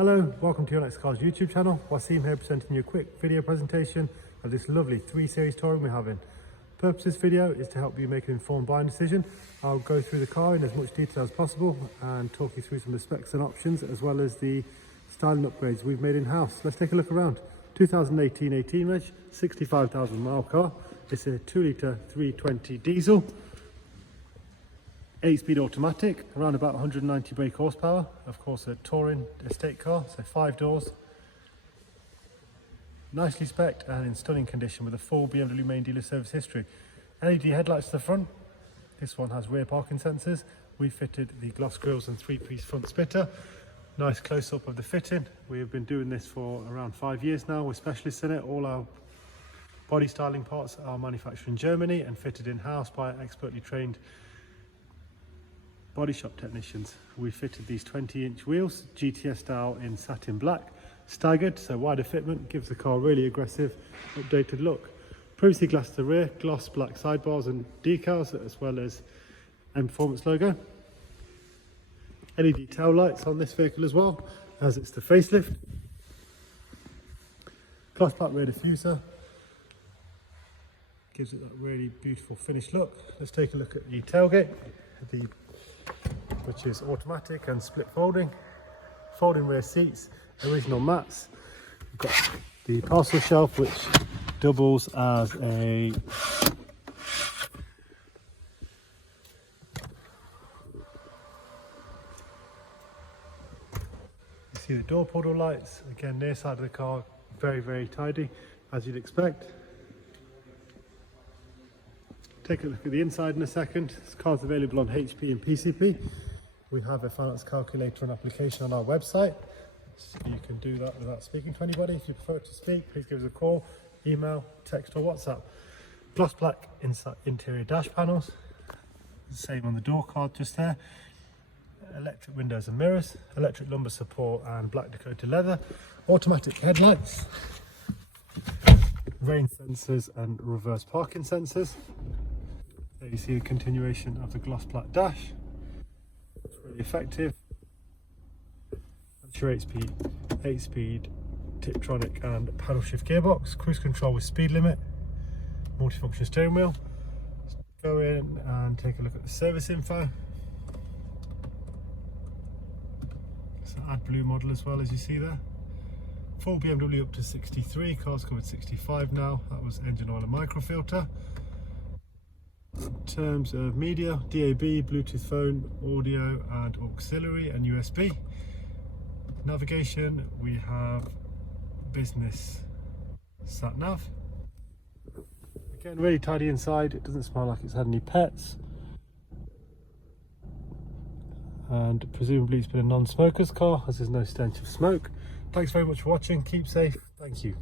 Hello, welcome to Your Next Car's YouTube channel. Wasim here presenting you a quick video presentation of this lovely 3 Series touring we're having. The purpose of this video is to help you make an informed buying decision. I'll go through the car in as much detail as possible and talk you through some of the specs and options as well as the styling upgrades we've made in-house. Let's take a look around. 2018 18 reg, 65,000 mile car. It's a 2 litre 320 diesel. 8-speed automatic, around about 190 brake horsepower. Of course, a touring estate car, so 5 doors. Nicely spec'd and in stunning condition with a full BMW main dealer service history. LED headlights to the front. This one has rear parking sensors. We fitted the gloss grills and 3-piece front splitter. Nice close-up of the fitting. We have been doing this for around 5 years now. We're specialists in it. All our body styling parts are manufactured in Germany and fitted in-house by expertly trained body shop technicians. We fitted these 20-inch wheels, GTS style in satin black, staggered, so wider fitment, gives the car a really aggressive, updated look. Privacy glass to the rear, gloss black sidebars and decals, as well as M Performance logo. LED tail lights on this vehicle as well, as it's the facelift. Gloss black rear diffuser, gives it that really beautiful finished look. Let's take a look at the tailgate, which is automatic and split folding rear seats, original mats. We've got the parcel shelf which doubles as a you see the door portal lights, again near side of the car, very tidy as you'd expect. Take a look at the inside in a second. This car's available on HP and PCP. We have a finance calculator and application on our website, so you can do that without speaking to anybody. If you prefer to speak, please give us a call, email, text or WhatsApp. Gloss black interior dash panels, same on the door card just there. Electric windows and mirrors, electric lumbar support and black Dakota leather. Automatic headlights, rain sensors and reverse parking sensors. There you see the continuation of the gloss black dash. It's really effective. That's your 8-speed Tiptronic and paddle shift gearbox. Cruise control with speed limit. Multifunction steering wheel. Let's go in and take a look at the service info. It's an AdBlue model as well, as you see there. Full BMW up to 63, cars covered 65 now. That was engine oil and microfilter. In terms of media, DAB, Bluetooth phone, audio and auxiliary and USB. Navigation, we have business sat nav. Again, really tidy inside. It doesn't smell like it's had any pets. And presumably it's been a non-smoker's car as there's no stench of smoke. Thanks very much for watching. Keep safe. Thank you.